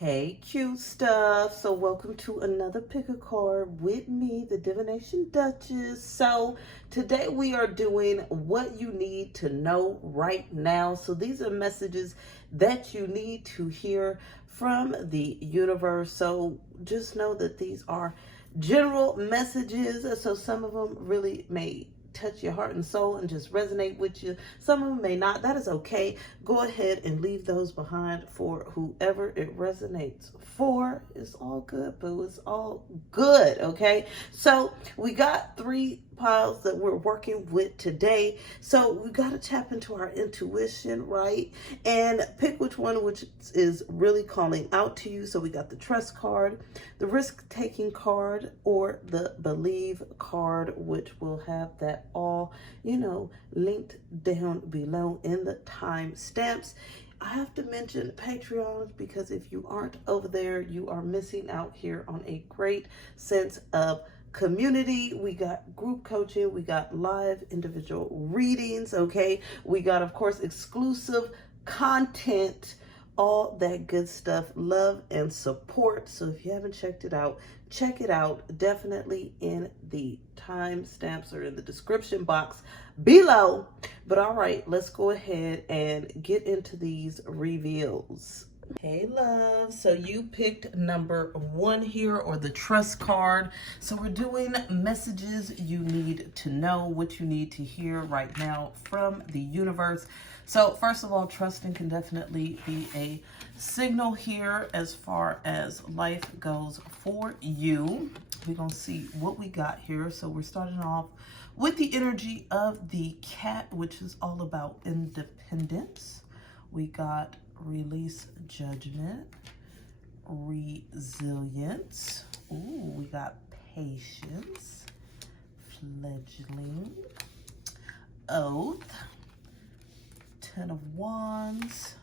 Hey, cute stuff. So, welcome to another pick a card with me, the Divination Duchess. So, today we are doing what you need to know right now. So, these are messages that you need to hear from the universe. So, just know that these are general messages. So, some of them really may touch your heart and soul and just resonate with you. Some of them may not. That is okay. Go ahead and leave those behind for whoever it resonates for. It's all good, boo. It's all good, okay? So we got 3 piles that we're working with today. So we got to tap into our intuition, right? And pick which one which is really calling out to you. So we got the trust card, the risk-taking card, or the believe card, which will have that all, linked down below in the time stamps. I have to mention Patreon because if you aren't over there, you are missing out here on a great sense of community. We got group coaching, we got live individual readings, okay? We got, of course, exclusive content, all that good stuff, love and support. So if you haven't checked it out, check it out. Definitely in the timestamps or in the description box below. But all right, let's go ahead and get into these reveals. Hey love, so you picked number 1 here, or the trust card. So we're doing messages you need to know, what you need to hear right now from the universe. So first of all, trusting can definitely be a signal here as far as life goes for you. We're gonna see what we got here. So we're starting off with the energy of the cat, which is all about independence. We got release, judgment, resilience. Ooh, we got patience, fledgling, oath, 10 of wands,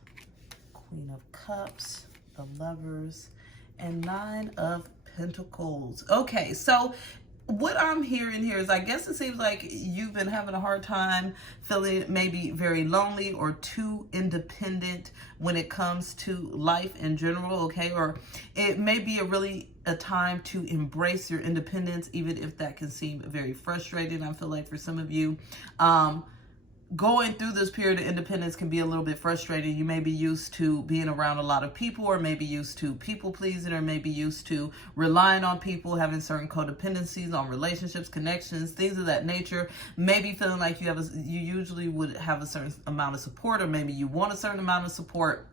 queen of cups, the lovers, and 9 of pentacles. Okay, so what I'm hearing here is, I guess it seems like you've been having a hard time feeling maybe very lonely or too independent when it comes to life in general, okay? Or it may be a time to embrace your independence, even if that can seem very frustrating. I feel like for some of you, going through this period of independence can be a little bit frustrating. You may be used to being around a lot of people, or maybe used to people pleasing, or maybe used to relying on people, having certain codependencies on relationships, connections, things of that nature. Maybe feeling like you usually would have a certain amount of support, or maybe you want a certain amount of support.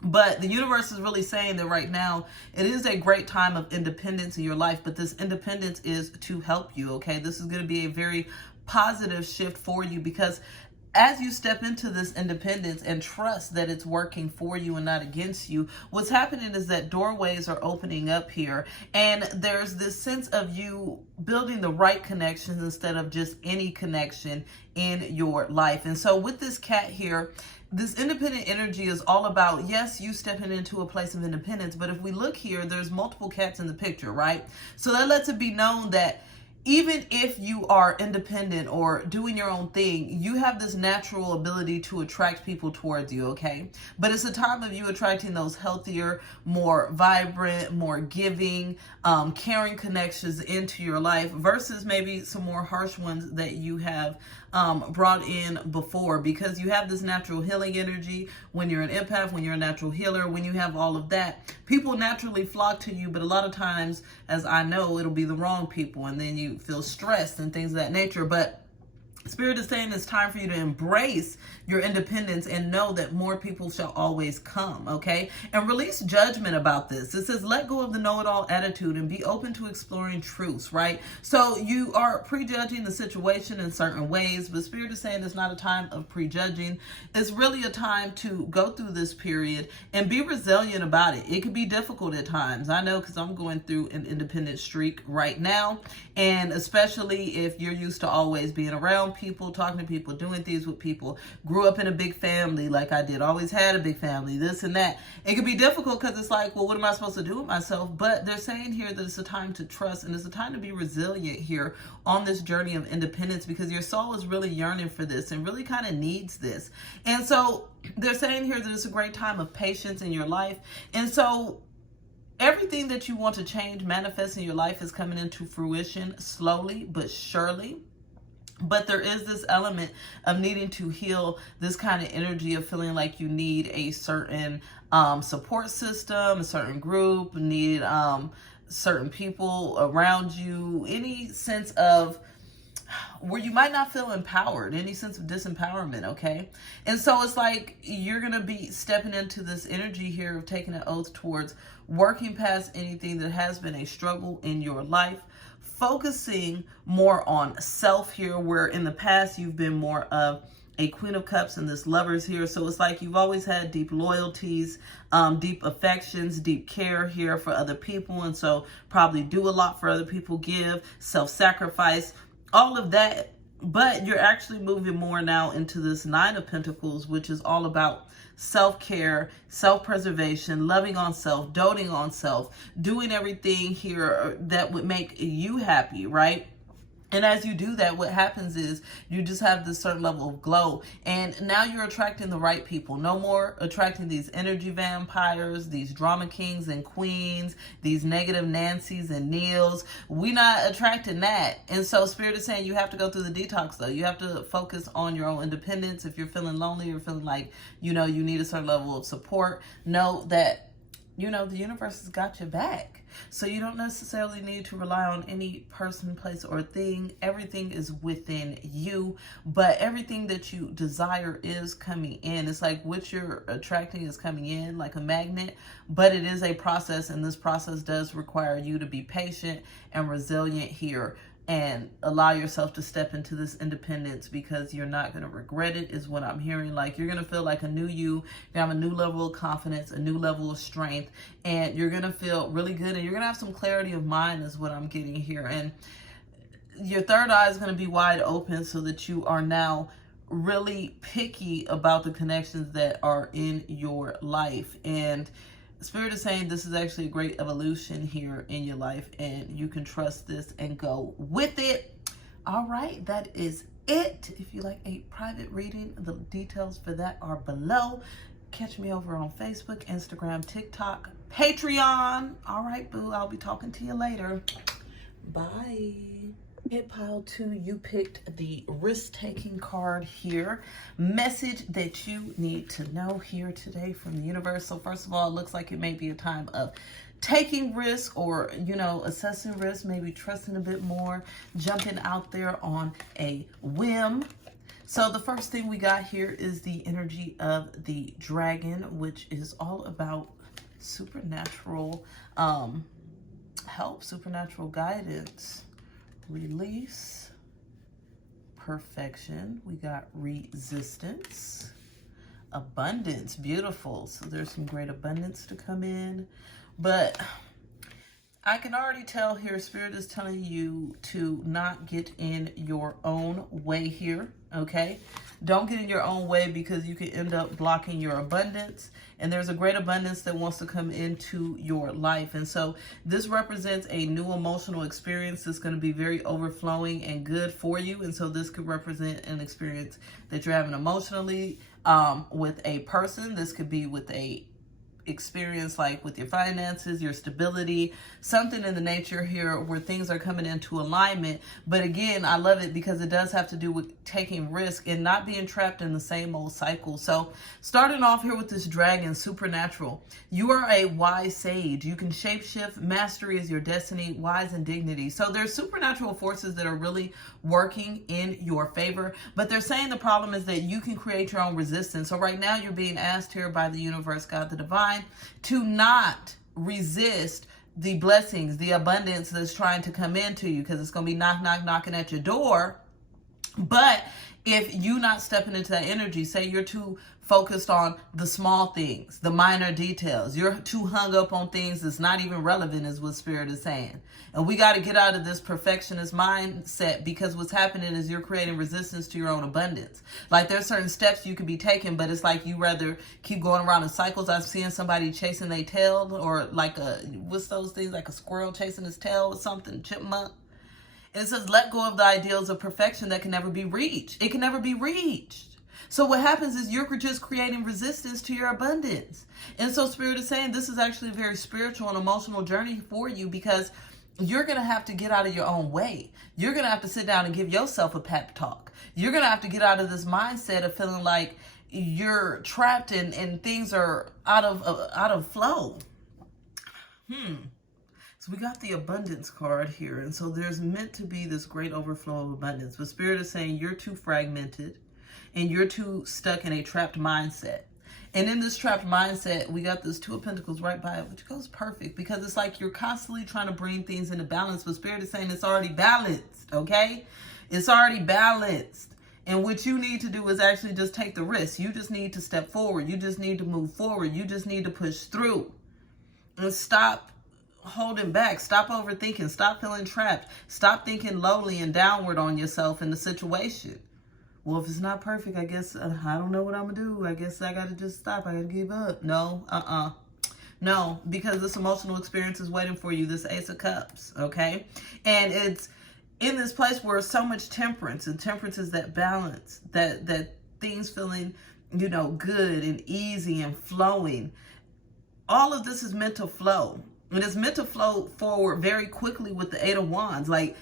But the universe is really saying that right now, it is a great time of independence in your life, but this independence is to help you, okay? This is going to be a very positive shift for you, because as you step into this independence and trust that it's working for you and not against you, what's happening is that doorways are opening up here, and there's this sense of you building the right connections instead of just any connection in your life. And so with this cat here, this independent energy is all about, yes, you stepping into a place of independence, but if we look here, there's multiple cats in the picture, right? So that lets it be known that even if you are independent or doing your own thing, you have this natural ability to attract people towards you, okay? But it's a time of you attracting those healthier, more vibrant, more giving, caring connections into your life versus maybe some more harsh ones that you have brought in before, because you have this natural healing energy. When you're an empath, when you're a natural healer, when you have all of that, people naturally flock to you. But a lot of times, as I know, it'll be the wrong people, and then you feel stressed and things of that nature. But Spirit is saying it's time for you to embrace your independence and know that more people shall always come, okay? And release judgment about this. It says, let go of the know-it-all attitude and be open to exploring truths, right? So you are prejudging the situation in certain ways, but Spirit is saying it's not a time of prejudging. It's really a time to go through this period and be resilient about it. It could be difficult at times. I know, because I'm going through an independent streak right now, and especially if you're used to always being around people, talking to people, doing things with people, grew up in a big family like I did, always had a big family, this and that. It can be difficult because it's like, well, what am I supposed to do with myself? But they're saying here that it's a time to trust, and it's a time to be resilient here on this journey of independence, because your soul is really yearning for this and really kind of needs this. And so they're saying here that it's a great time of patience in your life. And so everything that you want to change, manifest in your life is coming into fruition slowly but surely. But there is this element of needing to heal this kind of energy of feeling like you need a certain support system, a certain group, need certain people around you, any sense of where you might not feel empowered, any sense of disempowerment, okay? And so it's like you're going to be stepping into this energy here of taking an oath towards working past anything that has been a struggle in your life, focusing more on self here, where in the past you've been more of a Queen of Cups and this Lovers here. So it's like you've always had deep loyalties, deep affections, deep care here for other people. And so probably do a lot for other people, give, self-sacrifice, all of that. But you're actually moving more now into this Nine of Pentacles, which is all about self-care, self-preservation, loving on self, doting on self, doing everything here that would make you happy, right? And as you do that, what happens is you just have this certain level of glow. And now you're attracting the right people. No more attracting these energy vampires, these drama kings and queens, these negative Nancys and Neils. We're not attracting that. And so Spirit is saying you have to go through the detox, though. You have to focus on your own independence. If you're feeling lonely or feeling like, you need a certain level of support, know that, the universe has got your back. So you don't necessarily need to rely on any person, place, or thing. Everything is within you, but everything that you desire is coming in. It's like what you're attracting is coming in like a magnet, but it is a process, and this process does require you to be patient and resilient here and allow yourself to step into this independence, because you're not going to regret it, is what I'm hearing. Like you're going to feel like a new you have a new level of confidence, a new level of strength, and you're going to feel really good, and you're going to have some clarity of mind is what I'm getting here. And your third eye is going to be wide open so that you are now really picky about the connections that are in your life. And Spirit is saying this is actually a great evolution here in your life, and you can trust this and go with it. All right, that is it. If you like a private reading, the details for that are below. Catch me over on Facebook, Instagram, TikTok, Patreon. All right, boo, I'll be talking to you later. Bye. Hit pile 2, you picked the risk-taking card here. Message that you need to know here today from the universe. So first of all, it looks like it may be a time of taking risk, or assessing risk, maybe trusting a bit more, jumping out there on a whim. So the first thing we got here is the energy of the dragon, which is all about supernatural help, supernatural guidance, release, perfection. We got resistance, abundance. Beautiful. So there's some great abundance to come in, but I can already tell here Spirit is telling you to not get in your own way here, okay? Don't get in your own way, because you can end up blocking your abundance, and there's a great abundance that wants to come into your life. And so this represents a new emotional experience that's going to be very overflowing and good for you. And so this could represent an experience that you're having emotionally with a person. This could be with a experience like with your finances, your stability, something in the nature here where things are coming into alignment. But again, I love it because it does have to do with taking risk and not being trapped in the same old cycle. So starting off here with this dragon, supernatural. You are a wise sage. You can shapeshift. Mastery is your destiny. Wise and dignity. So there's supernatural forces that are really working in your favor, but they're saying the problem is that you can create your own resistance. So right now you're being asked here by the universe, God, the divine, to not resist the blessings, the abundance that's trying to come into you, because it's going to be knocking at your door. But if you not stepping into that energy, say you're too focused on the small things, the minor details, you're too hung up on things that's not even relevant, is what Spirit is saying. And we got to get out of this perfectionist mindset, because what's happening is you're creating resistance to your own abundance. Like there's certain steps you could be taking, but it's like you rather keep going around in cycles. I've seen somebody chasing their tail, or like what's those things, like a squirrel chasing his tail or something, chipmunk. And it says, let go of the ideals of perfection that can never be reached. It can never be reached. So what happens is you're just creating resistance to your abundance. And so Spirit is saying this is actually a very spiritual and emotional journey for you, because you're going to have to get out of your own way. You're going to have to sit down and give yourself a pep talk. You're going to have to get out of this mindset of feeling like you're trapped and things are out of flow. So we got the abundance card here. And so there's meant to be this great overflow of abundance. But Spirit is saying you're too fragmented and you're too stuck in a trapped mindset. And in this trapped mindset, we got this Two of Pentacles right by it, which goes perfect, because it's like you're constantly trying to bring things into balance. But Spirit is saying it's already balanced, okay? It's already balanced. And what you need to do is actually just take the risk. You just need to step forward. You just need to move forward. You just need to push through. And stop holding back. Stop overthinking. Stop feeling trapped. Stop thinking lowly and downward on yourself in the situation. Well, if it's not perfect, I guess I don't know what I'm going to do. I guess I got to just stop. I got to give up. No, No, because this emotional experience is waiting for you, this Ace of Cups, okay? And it's in this place where so much temperance, and temperance is that balance, that things feeling, you know, good and easy and flowing. All of this is meant to flow. And it's meant to flow forward very quickly with the Eight of Wands. Like,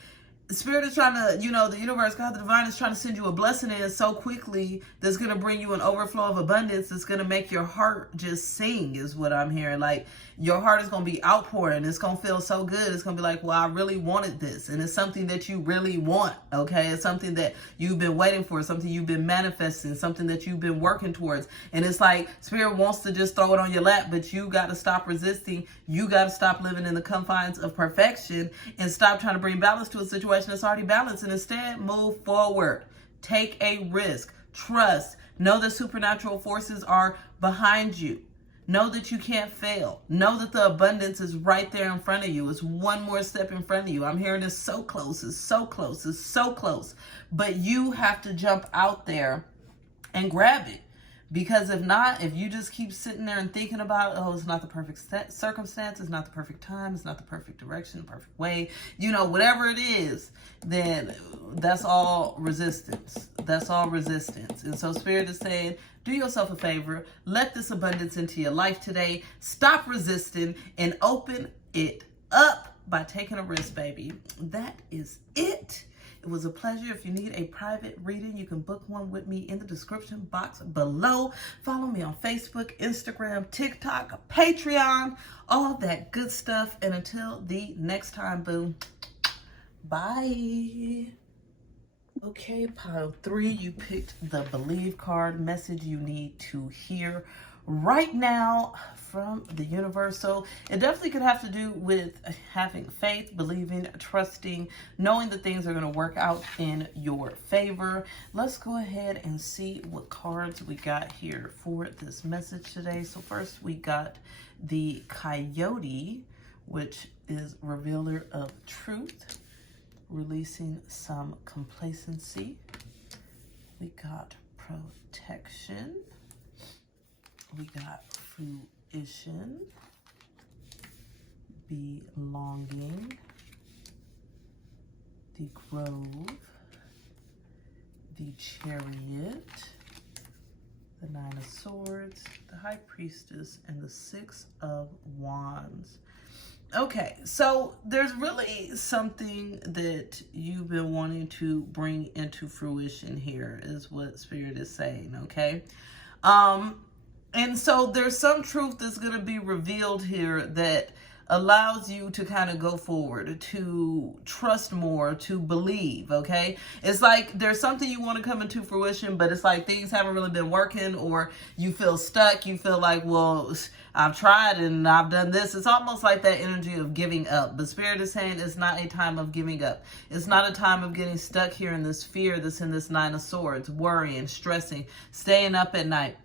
Spirit is trying to, you know, the universe, God, the divine is trying to send you a blessing in so quickly that's going to bring you an overflow of abundance that's going to make your heart just sing, is what I'm hearing. Like, your heart is going to be outpouring. It's going to feel so good. It's going to be like, well, I really wanted this. And it's something that you really want, okay? It's something that you've been waiting for, something you've been manifesting, something that you've been working towards. And it's like Spirit wants to just throw it on your lap, but you got to stop resisting. You got to stop living in the confines of perfection and stop trying to bring balance to a situation that's already balanced, and instead move forward. Take a risk. Trust. Know that supernatural forces are behind you. Know that you can't fail. Know that the abundance is right there in front of you. It's one more step in front of you. I'm hearing it's so close. It's so close. It's so close. But you have to jump out there and grab it. Because if not, if you just keep sitting there and thinking about, oh, it's not the perfect circumstance, it's not the perfect time, it's not the perfect direction, the perfect way, you know, whatever it is, then that's all resistance. That's all resistance. And so Spirit is saying, do yourself a favor. Let this abundance into your life today. Stop resisting and open it up by taking a risk, baby. That is it. It was a pleasure. If you need a private reading, you can book one with me in the description box below. Follow me on Facebook, Instagram, TikTok, Patreon, all that good stuff. And until the next time, boo, bye. Okay, pile 3, you picked the Believe card. Message you need to hear right now from the universe. So it definitely could have to do with having faith, believing, trusting, knowing that things are going to work out in your favor. Let's go ahead and see what cards we got here for this message today. So first we got the Coyote, which is revealer of truth, releasing some complacency. We got protection. We got fruition, belonging, the Grove, the Chariot, the Nine of Swords, the High Priestess, and the Six of Wands. Okay, so there's really something that you've been wanting to bring into fruition here, is what Spirit is saying, okay? And so there's some truth that's going to be revealed here that allows you to kind of go forward, to trust more, to believe, okay? It's like there's something you want to come into fruition, but it's like things haven't really been working, or you feel stuck. You feel like, well, I've tried and I've done this. It's almost like that energy of giving up. But Spirit is saying it's not a time of giving up. It's not a time of getting stuck here in this fear that's in this Nine of Swords, worrying, stressing, staying up at night,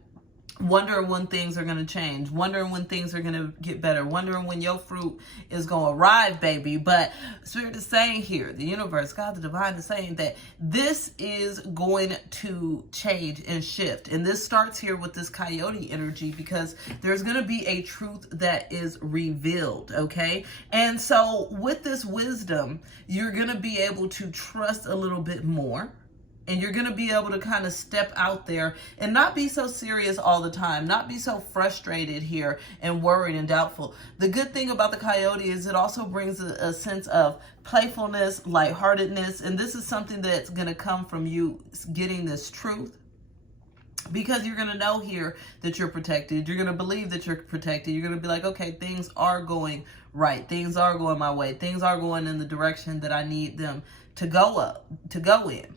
wondering when things are going to change, wondering when things are going to get better, wondering when your fruit is going to arrive, baby. But Spirit is saying here, the universe, God, the divine is saying that this is going to change and shift. And this starts here with this Coyote energy, because there's going to be a truth that is revealed, okay? And so with this wisdom, you're going to be able to trust a little bit more. And you're going to be able to kind of step out there and not be so serious all the time, not be so frustrated here and worried and doubtful. The good thing about the Coyote is it also brings a sense of playfulness, lightheartedness, and this is something that's going to come from you getting this truth. Because you're going to know here that you're protected. You're going to believe that you're protected. You're going to be like, okay, things are going right. Things are going my way. Things are going in the direction that I need them to go in.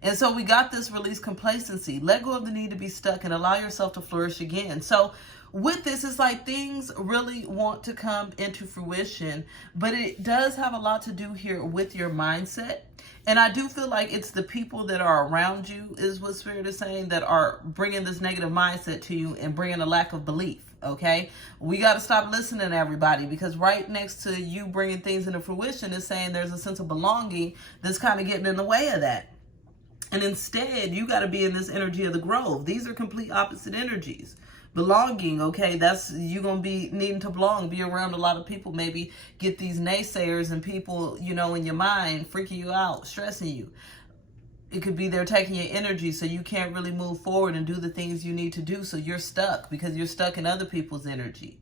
And so we got this release complacency. Let go of the need to be stuck and allow yourself to flourish again. So with this, it's like things really want to come into fruition, but it does have a lot to do here with your mindset. And I do feel like it's the people that are around you, is what Spirit is saying, that are bringing this negative mindset to you and bringing a lack of belief. Okay, we got to stop listening to everybody, because right next to you bringing things into fruition is saying there's a sense of belonging that's kind of getting in the way of that. And instead, you got to be in this energy of the grove. These are complete opposite energies. Belonging, okay, that's, you're going to be needing to belong, be around a lot of people, maybe get these naysayers and people, you know, in your mind, freaking you out, stressing you. It could be they're taking your energy so you can't really move forward and do the things you need to do. So you're stuck because you're stuck in other people's energy.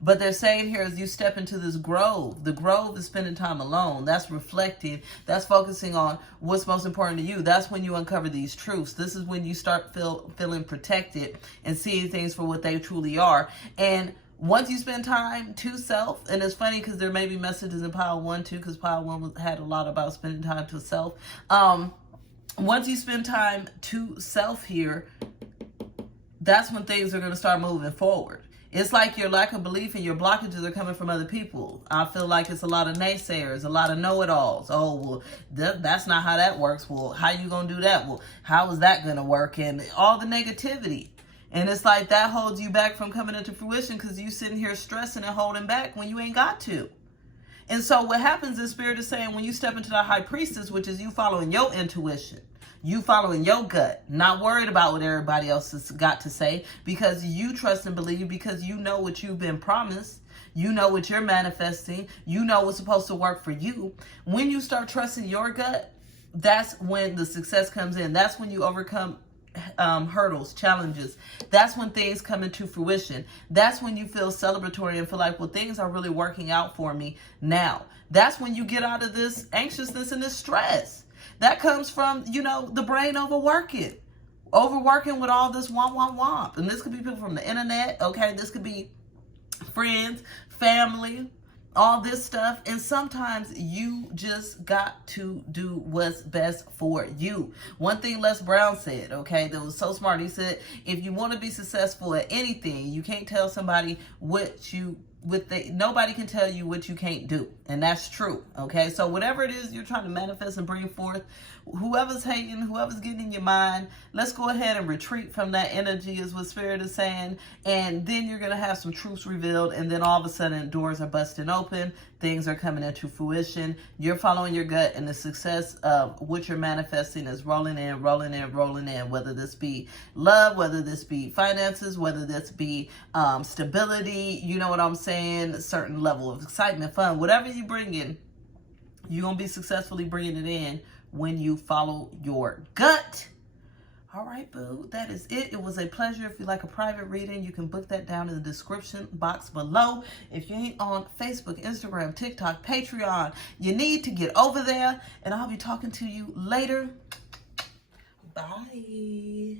But they're saying here, as you step into this grove, the grove is spending time alone. That's reflecting. That's focusing on what's most important to you. That's when you uncover these truths. This is when you start feeling protected and seeing things for what they truly are. And once you spend time to self, and it's funny because there may be messages in pile 1 too, because pile 1 had a lot about spending time to self. Once you spend time to self here, that's when things are going to start moving forward. It's like your lack of belief and your blockages are coming from other people. I feel like it's a lot of naysayers, a lot of know-it-alls. Oh, well, that's not how that works. Well, how you going to do that? Well, how is that going to work? And all the negativity. And it's like that holds you back from coming into fruition because you sitting here stressing and holding back when you ain't got to. And so what happens is Spirit is saying when you step into the High Priestess, which is you following your intuition, you following your gut, not worried about what everybody else has got to say, because you trust and believe, because you know what you've been promised. You know what you're manifesting. You know what's supposed to work for you. When you start trusting your gut, that's when the success comes in. That's when you overcome hurdles, challenges. That's when things come into fruition. That's when you feel celebratory and feel like, well, things are really working out for me now. That's when you get out of this anxiousness and this stress. That comes from, you know, the brain overworking with all this womp. And this could be people from the internet, okay? This could be friends, family, all this stuff. And sometimes you just got to do what's best for you. One thing Les Brown said, okay, that was so smart. He said, if you want to be successful at anything, you can't tell somebody nobody can tell you what you can't do. And that's true. Okay. So whatever it is you're trying to manifest and bring forth, whoever's hating, whoever's getting in your mind, let's go ahead and retreat from that energy, is what Spirit is saying. And then you're going to have some truths revealed. And then all of a sudden doors are busting open. Things are coming into fruition. You're following your gut, and the success of what you're manifesting is rolling in, whether this be love, whether this be finances, whether this be stability, you know what I'm saying, a certain level of excitement, fun, whatever you bring in, you're going to be successfully bringing it in when you follow your gut. All right, boo, that is it. It was a pleasure. If you like a private reading, you can book that down in the description box below. If you ain't on Facebook, Instagram, TikTok, Patreon, you need to get over there, and I'll be talking to you later. Bye.